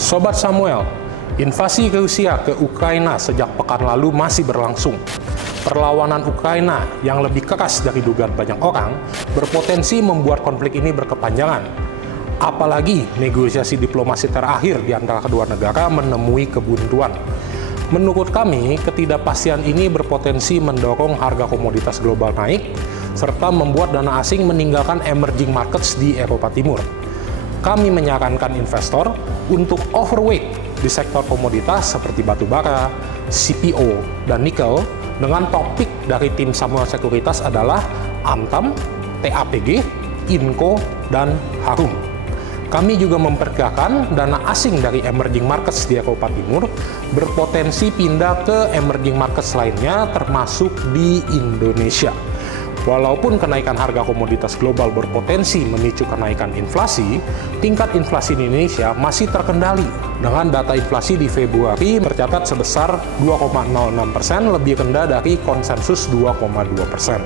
Sobat Samuel, invasi Rusia ke Ukraina sejak pekan lalu masih berlangsung. Perlawanan Ukraina yang lebih keras dari dugaan banyak orang berpotensi membuat konflik ini berkepanjangan. Apalagi negosiasi diplomasi terakhir di antara kedua negara menemui kebuntuan. Menurut kami, ketidakpastian ini berpotensi mendorong harga komoditas global naik, serta membuat dana asing meninggalkan emerging markets di Eropa Timur. Kami menyarankan investor untuk overweight di sektor komoditas seperti batu bara, CPO, dan nikel, dengan topik dari tim Samuel Sekuritas adalah Antam, TAPG, Inco, dan Harum. Kami juga memperkirakan dana asing dari emerging markets di Eropa Timur berpotensi pindah ke emerging markets lainnya termasuk di Indonesia. Walaupun kenaikan harga komoditas global berpotensi memicu kenaikan inflasi, tingkat inflasi di Indonesia masih terkendali dengan data inflasi di Februari tercatat sebesar 2,06%, lebih rendah dari konsensus 2,2%.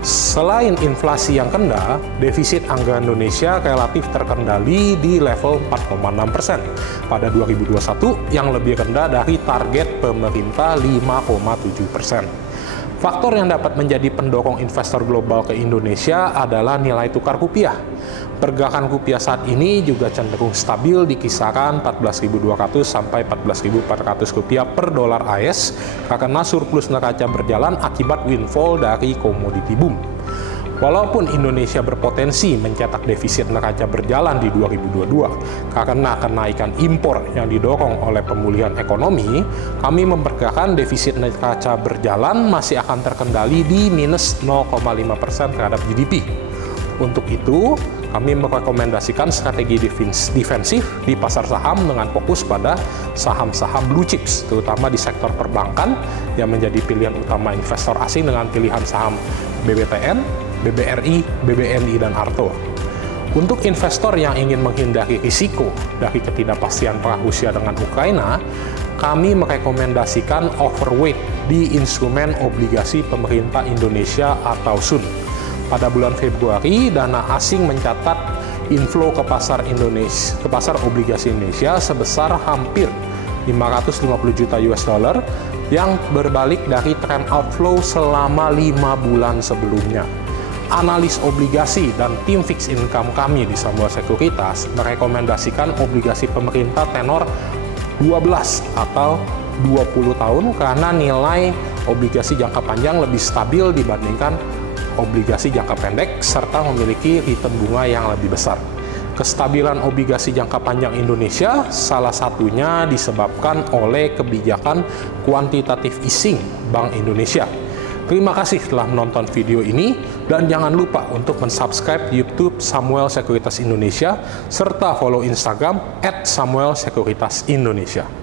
Selain inflasi yang rendah, defisit anggaran Indonesia relatif terkendali di level 4,6% pada 2021 yang lebih rendah dari target pemerintah 5,7%. Faktor yang dapat menjadi pendorong investor global ke Indonesia adalah nilai tukar rupiah. Pergerakan rupiah saat ini juga cenderung stabil di kisaran 14.200 sampai 14.400 rupiah per dolar AS karena surplus neraca berjalan akibat windfall dari komoditi boom. Walaupun Indonesia berpotensi mencetak defisit neraca berjalan di 2022 karena kenaikan impor yang didorong oleh pemulihan ekonomi, kami memperkirakan defisit neraca berjalan masih akan terkendali di minus 0,5% terhadap GDP. Untuk itu, kami merekomendasikan strategi defensif di pasar saham dengan fokus pada saham-saham blue chips, terutama di sektor perbankan yang menjadi pilihan utama investor asing dengan pilihan saham BBTN, BBRI, BBNI, dan Arto. Untuk investor yang ingin menghindari risiko dari ketidakpastian perang Rusia dengan Ukraina, kami merekomendasikan overweight di instrumen obligasi pemerintah Indonesia atau SUN. Pada bulan Februari, dana asing mencatat inflow ke pasar obligasi Indonesia sebesar hampir 550 juta US dollar yang berbalik dari tren outflow selama 5 bulan sebelumnya. Analis obligasi dan tim fixed income kami di Samuel Sekuritas merekomendasikan obligasi pemerintah tenor 12 atau 20 tahun karena nilai obligasi jangka panjang lebih stabil dibandingkan obligasi jangka pendek serta memiliki return bunga yang lebih besar. Kestabilan obligasi jangka panjang Indonesia salah satunya disebabkan oleh kebijakan kuantitatif easing Bank Indonesia. Terima kasih telah menonton video ini dan jangan lupa untuk mensubscribe YouTube Samuel Sekuritas Indonesia serta follow Instagram @SamuelSekuritasIndonesia.